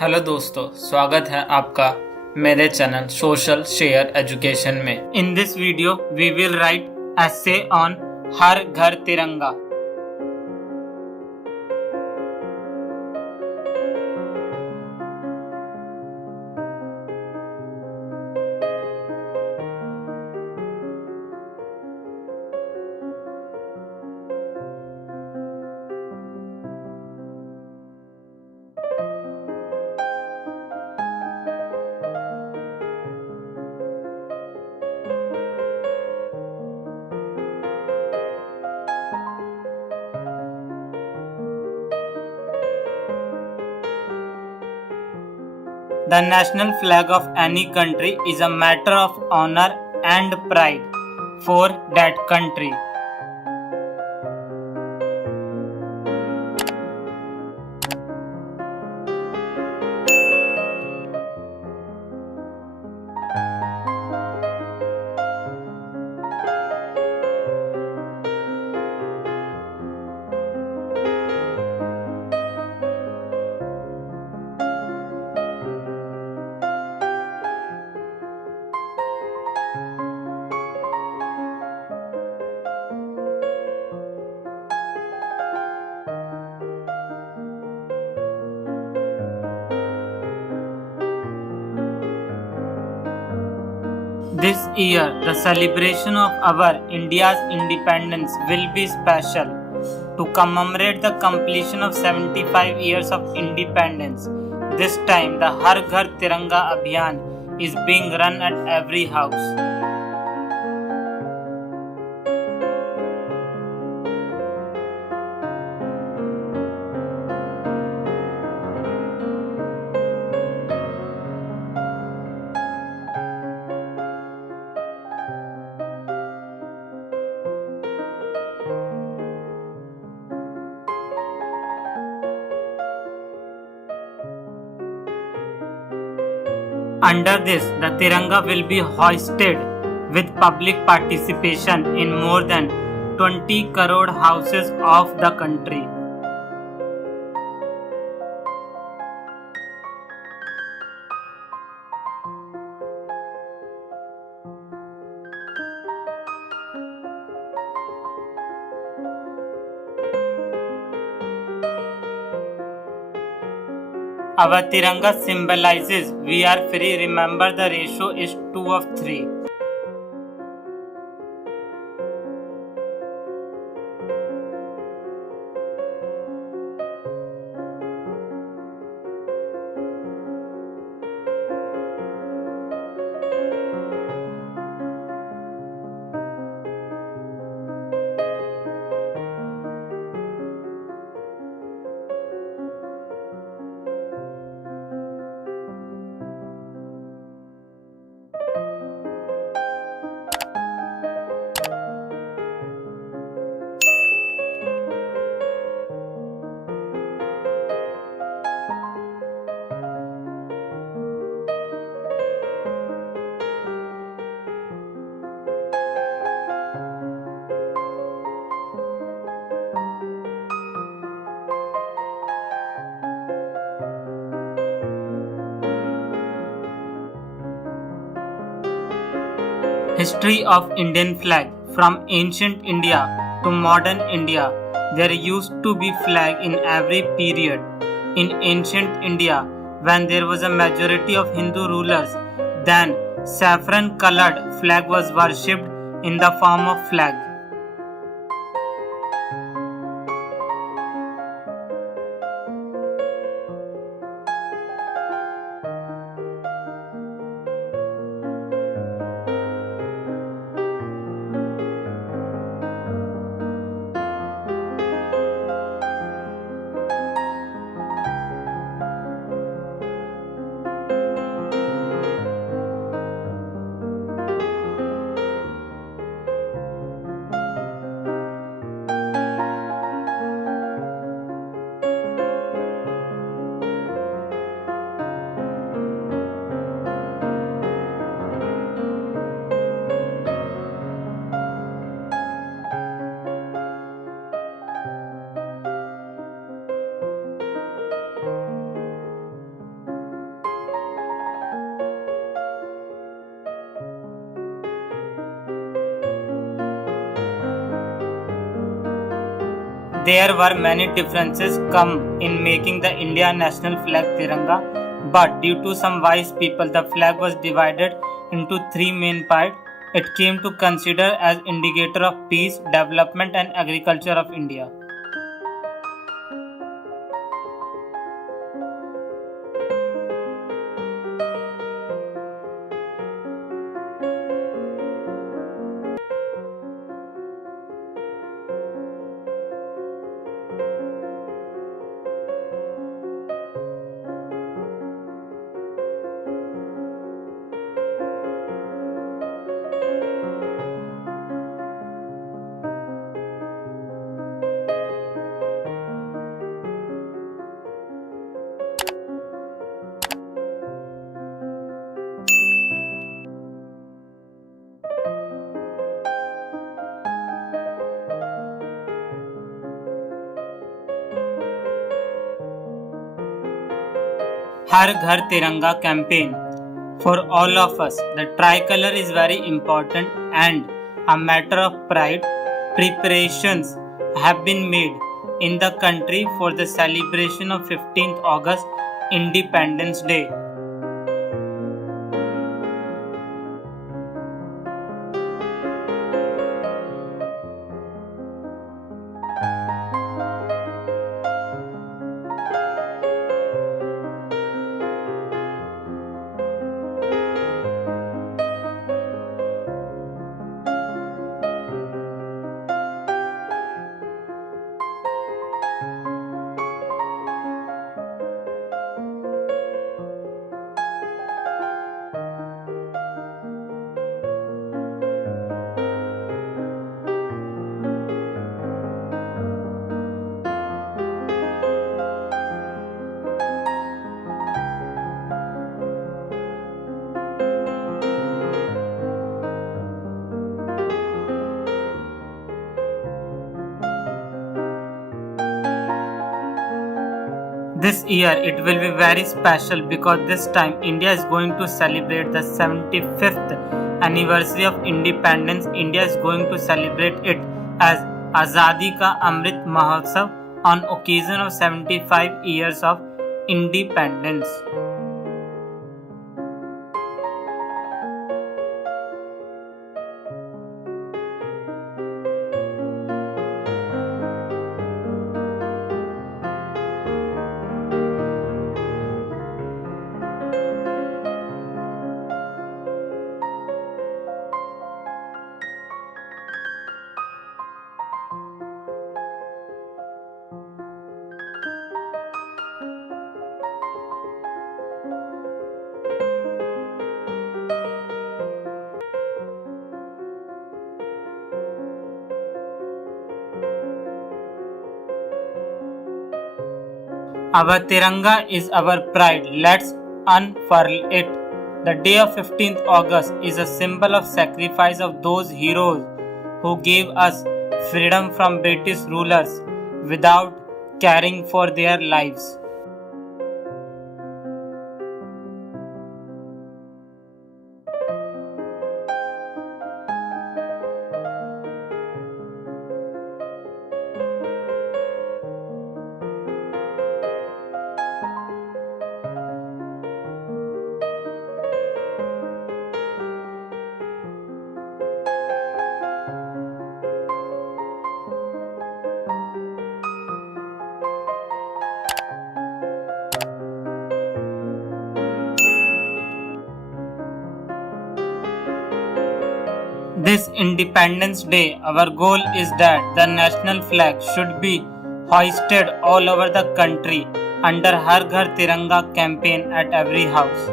Hello दोस्तों, स्वागत है आपका मेरे चैनल सोशल शेयर एजुकेशन में। In this video we will write essay on Har Ghar Tiranga. The national flag of any country is a matter of honor and pride for that country. This year, the celebration of our India's independence will be special. To commemorate the completion of 75 years of independence, this time the Har Ghar Tiranga Abhiyan is being run at every house. Under this, the Tiranga will be hoisted with public participation in more than 20 crore houses of the country. Our Tiranga symbolizes we are free. Remember, the ratio is 2:3. History of Indian flag. From ancient India to modern India, there used to be flag in every period. In ancient India, when there was a majority of Hindu rulers, then saffron colored flag was worshipped in the form of flag. there were many differences come in making the India national flag Tiranga, but due to some wise people, the flag was divided into three main parts. It came to consider as indicator of peace, development, and agriculture of India. Har Ghar Tiranga campaign. For all of us, the tricolor is very important and a matter of pride. Preparations have been made in the country for the celebration of 15th August, Independence Day. This year it will be very special because this time India is going to celebrate the 75th anniversary of independence. India is going to celebrate it as Azadi Ka Amrit Mahotsav on occasion of 75 years of independence. Our Tiranga is our pride. Let's unfurl it. The day of 15th August is a symbol of sacrifice of those heroes who gave us freedom from British rulers without caring for their lives. This Independence Day, our goal is that the national flag should be hoisted all over the country under Har Ghar Tiranga campaign at every house.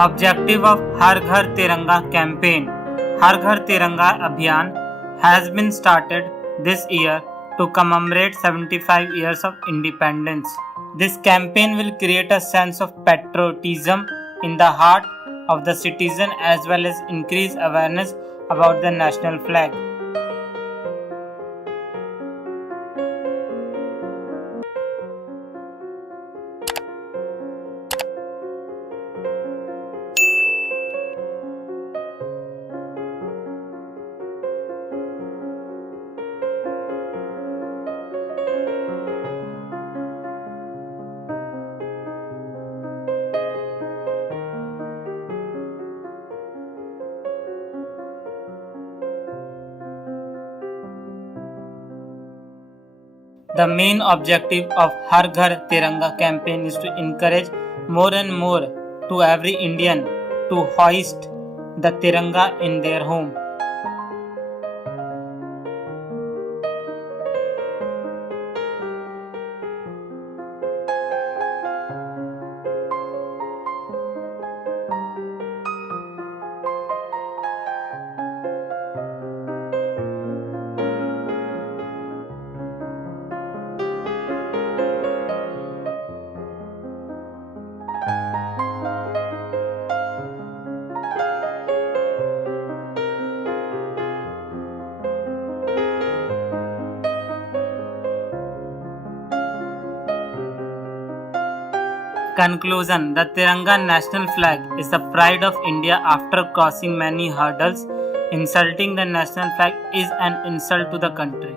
Objective of Har Ghar Tiranga campaign. Har Ghar Tiranga Abhiyan has been started this year to commemorate 75 years of independence. This campaign will create a sense of patriotism in the heart of the citizen as well as increase awareness about the national flag. The main objective of Har Ghar Tiranga campaign is to encourage more and more to every Indian to hoist the Tiranga in their home. Conclusion. The Tiranga national flag is the pride of India after crossing many hurdles. Insulting the national flag is an insult to the country.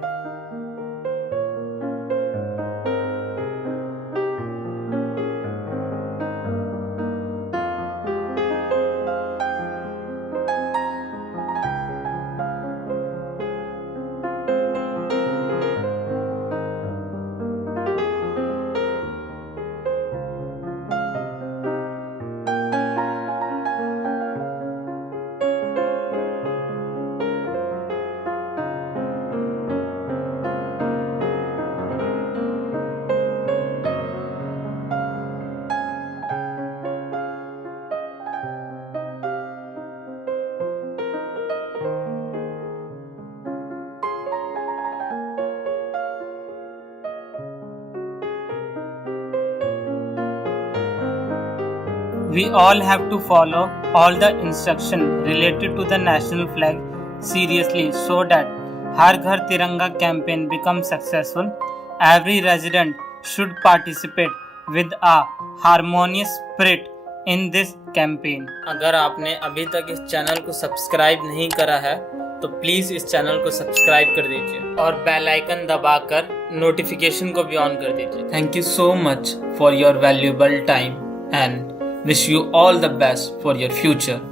We all have to follow all the instructions related to the national flag seriously so that Har Ghar Tiranga campaign becomes successful. Every resident should participate with a harmonious spirit in this campaign. अगर आपने अभी तक इस channel को subscribe नहीं करा है तो प्लीज इस चैनल को सब्सक्राइब कर दीजिए और बेल आइकन दबाकर नोटिफिकेशन को भी ऑन कर दीजिए. Thank you so much for your valuable time and wish you all the best for your future.